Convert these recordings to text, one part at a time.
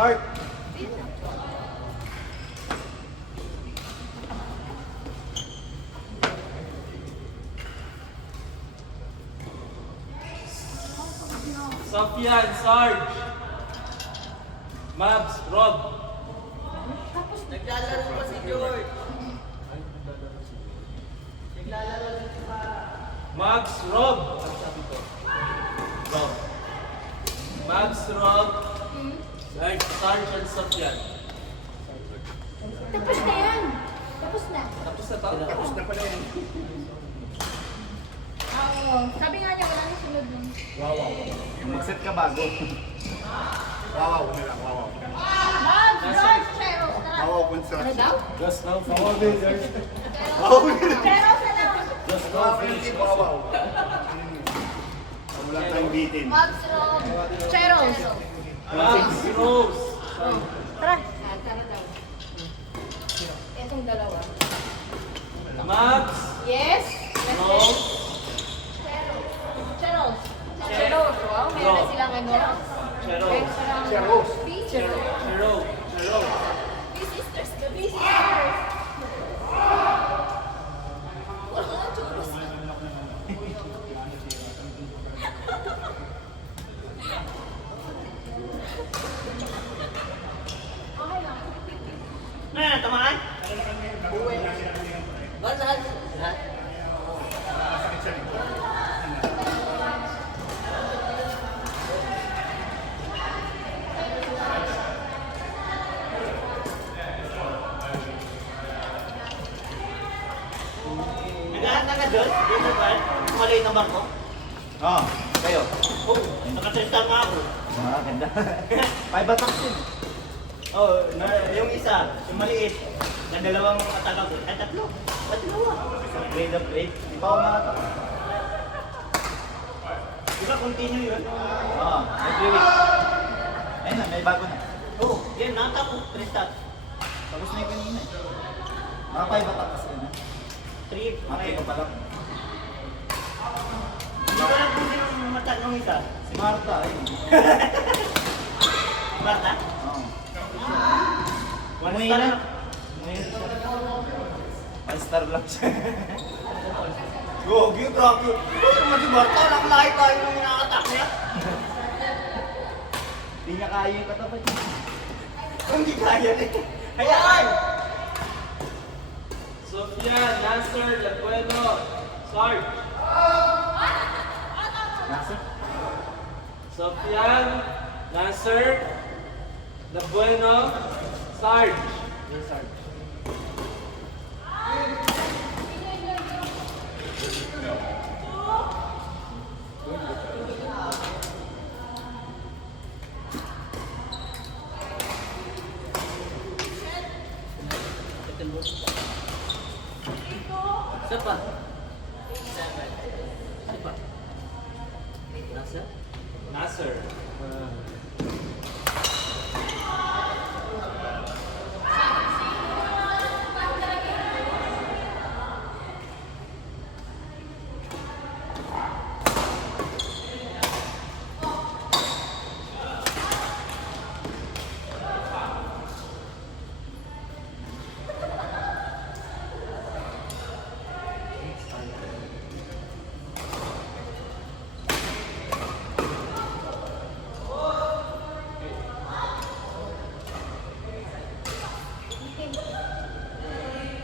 Start! Sofian, Sarge. Mabs, Rob. Naglalaro pa si George. Naglalaro din si Para. Mabs, Rob. Rob. Mabs, Rob. Sarge and Sofian. Tapos na yan. Tapos na. Tapos na to? Tapos na pala yan. Oo. Sabi nga niya, wala nang sunod nun. Wawaw. Mag-set ka bago. Wawaw na lang, wawaw. Mabs, George, Cheros. Tara. Wawaw Ano construction. daw? Just now, wawaw din. Wawaw na. Cheros na daw. Just now, Wawaw finish. hindi wawaw. Wala tayong bitin. Mabs, Rob, Cheros. Mabs, Rose. Tara. Tara daw. Itong dalawa. Mabs, Yes. Rose. Cheros. Cheros. Wow, meron na silang ano. Chero. Cheros. Cheros. Chero. Chero. B-sisters ka, B-sisters. Wala nga, Cheros. Okay lang. Na, tamaan? Lahat. Naghahan na ka doon? Dito ba? Malay na bangko? Ah, kayo. Oo. Nakatristal nga ako. Ah, ganda. Five attacks yun. Oo, yung isa, yung maliit, na dalawang ataga ko. Ay, tatlo. Ba't dalawa? Play the play. Di pa ako nakatak. Di ba continue yun? Ah, every week. Ayun na, may bago na. Oo, yan, nakatako. Tristal. Tapos na yung kanina eh. Mga five attacks yun. 3, Mati ka pa lang. Hindi ko lang kung sino yung mata nung isa. Si Marta, ayun. Marta? Oo. One Umuwi star na. na. Umuwi na siya. One star lang siya. Gogi, grabe. Ano naman si Marta? Nakalaki tayo nung inakatak niya. Hindi niya kaya yung katapat niya. Hindi kaya eh. Hayaan! Sofian, Nasser, Labueno, Sarge. Nasa? Sofian, Nasser, Labueno, Sarge. Yes, sir. Isa pa. Isa pa. Nasa? Nasser.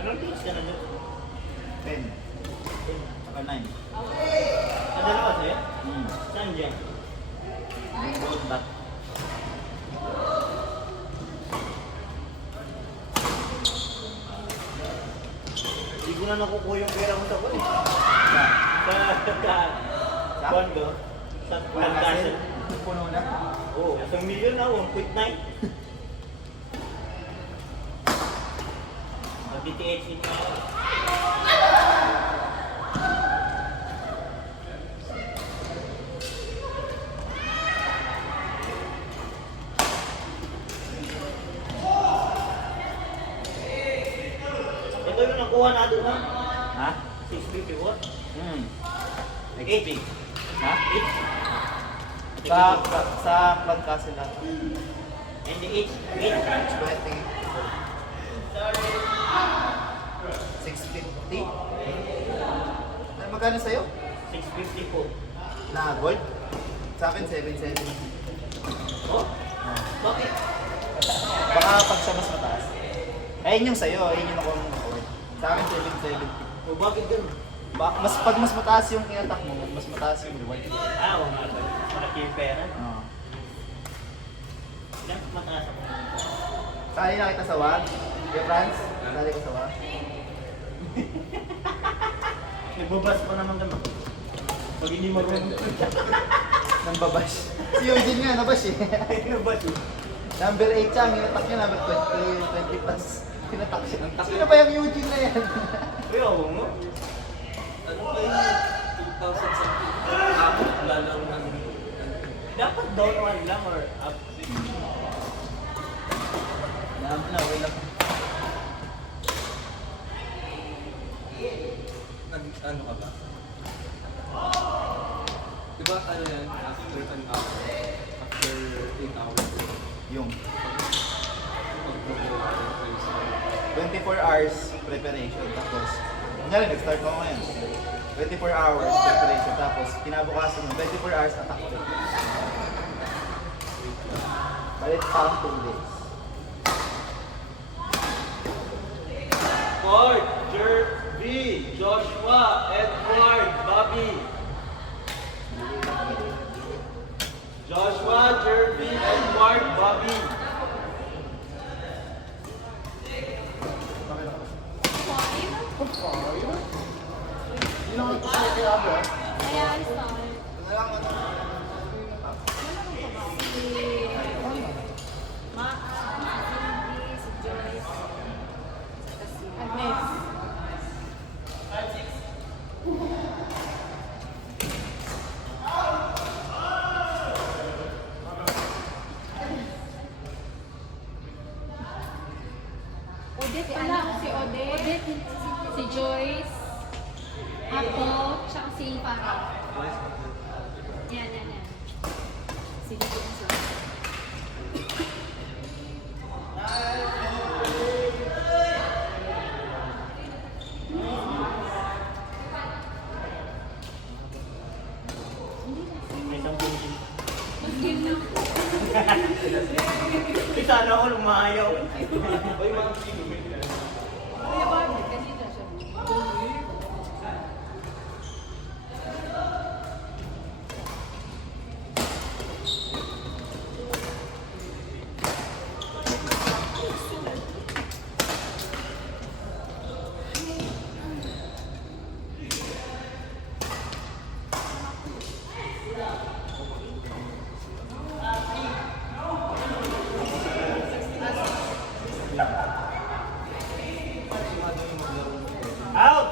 Anong tiis ka na doon? 10. Saka 9. Ah, dalawa sa'yo? Hmm. Saan dyan? Gold back. Hindi ko na nakukuha yung pera mo sa kulit. Sa Bondo. Sa plantation. Puno na. Oo, 1,000,000 na, 1.9. Mag-DTH ito na ako. Ito yung nakuha natin ha? Ha? 654? Hmm. 80. Ha? Each? Sa Clan Castle lang. And the each 20. 650. Ay, magkano sa'yo? 650 po. Na gold? Sa akin, 770. Oh? Bakit? Baka pag sa mas mataas. Ayun yung sa'yo, ayun yung nakuha mong gold. Sa akin, 770. O bakit ganun? Pag mas mataas yung inatak mo, mas mataas yung reward. Ah, oo nga ba? Malaki yung pera. Oo. Ilan mataas ako? Sali na kita sa WAG. Kaya Franz, sali ko sa WAG. Nagbabas pa naman ganun. Pag hindi marunong. Nang babash. Si Eugene nga, nabash eh. Nagbabas eh. Number 8 siya, ang inatak niya, number 20 plus. Tinatak siya. Sino ba yung Eugene na yan? Uy, oo mo. Ano ba yun? 2,000 something. Ako, lalaro ng... Dapat down one lang or up. Okay lang. Ano ka ba? Diba ano yan? After an hour. After 8 hours. Yung Mag-grow ka ng place. 24 hours preparation. Tapos, kunyari, nag-start ko ngayon. 24 hours preparation. Tapos, kinabukasan mo, 24 hours attack ulit. Balit parang 2 days. Ford, Jervy, Joshua, Edward, Bobby. Joshua, Jervy, Edward, Bobby. Kaya alis na ako. Si Joyce, si Agnes. Odette pala, si Odette, si Joyce, ako, tsaka si Farah. Yan. Sige, sige. May isang building. Mag-game na. Sana ako lumayaw. Kuya Barbie, kanina siya. Out!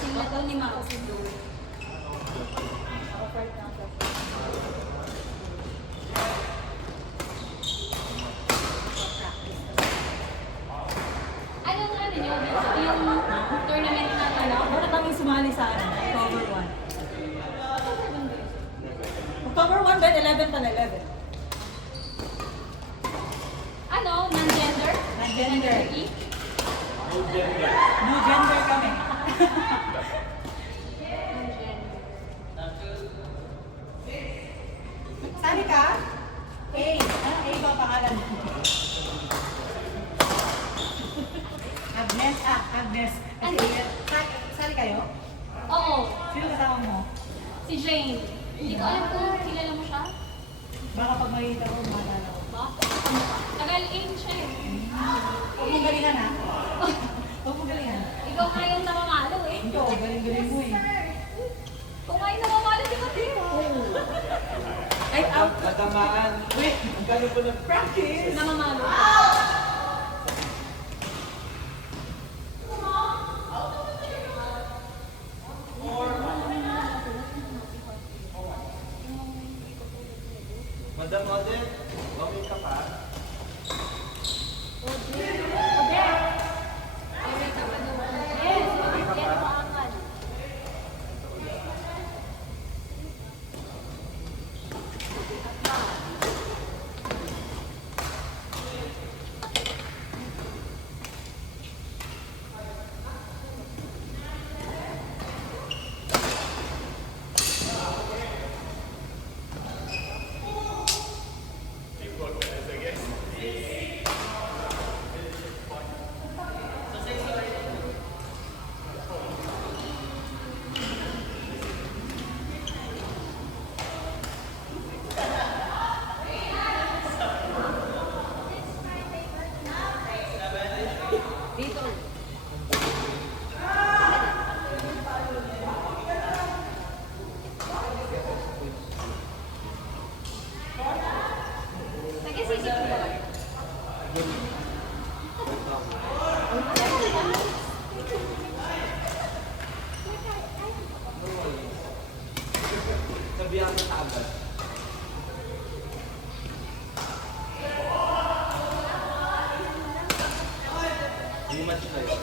Sila daw ni Mao. Anong ano nyo? Yung tournament na ano? Bakit kami sumali sa October 1? October 1 then 11 till 11. Ano? Non-gender? Non-gender. E? No gender kami. Sali ka? A. Ano A ba pangalan? Agnes. Agnes. Ano? Sali kayo? Oo. Sino kasama mo? Si Jane. Hindi ko alam kung kilala mo siya. Baka pag makikita ko, maalala ko. Ba? Tagal aim siya eh. Huwag mong galingan ha. Huwag mong galingan. Ikaw nga yung namamalo eh. Ikaw, galing-galing mo eh. Kung nga yung namamalo, di ba Teo? Ay, out. Natamaan. Wait, ang galing ko nag-practice. Namamalo. Madam Odette, okay ka pa? Nag-isisip ko ba? Sabihan mo sa agad. Hindi match na yun.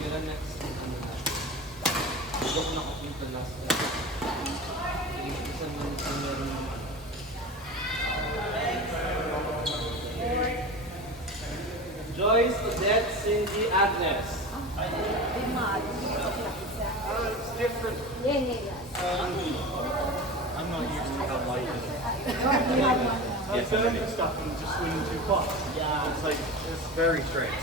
Kailan next? Ano na? Hindi ko nakapunta last time. Isang minutes na meron naman. Joyce, Odette, Cindy, Agnes. It's different. I'm not used to how light it is. I'm turning stuff and just swinging too far. Yeah. It's very strange.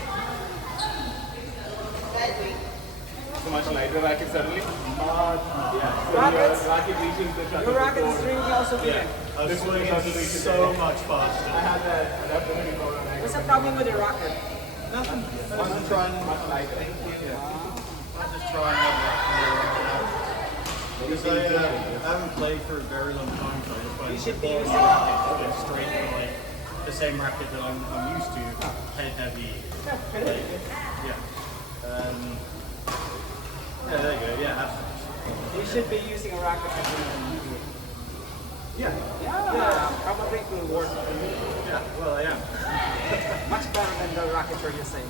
So much lighter racket suddenly? Yeah. Rackets? Racket reaches the shuttle. Your racket is really also big. This one is so much faster. I had that definitely going on. What's the problem with the rocket? Nothing. I'm just trying much lighter. Yeah. I'm just trying because I haven't played for a very long time, so I just want You to should be ball using racket go straight to like the same racket that I'm used to, head heavy. Yeah. Yeah, there you go. Yeah, absolutely. You should be using a racket that you do. Yeah. Yeah, probably it will work. Yeah. Well, I am. Much better than the racket you're using.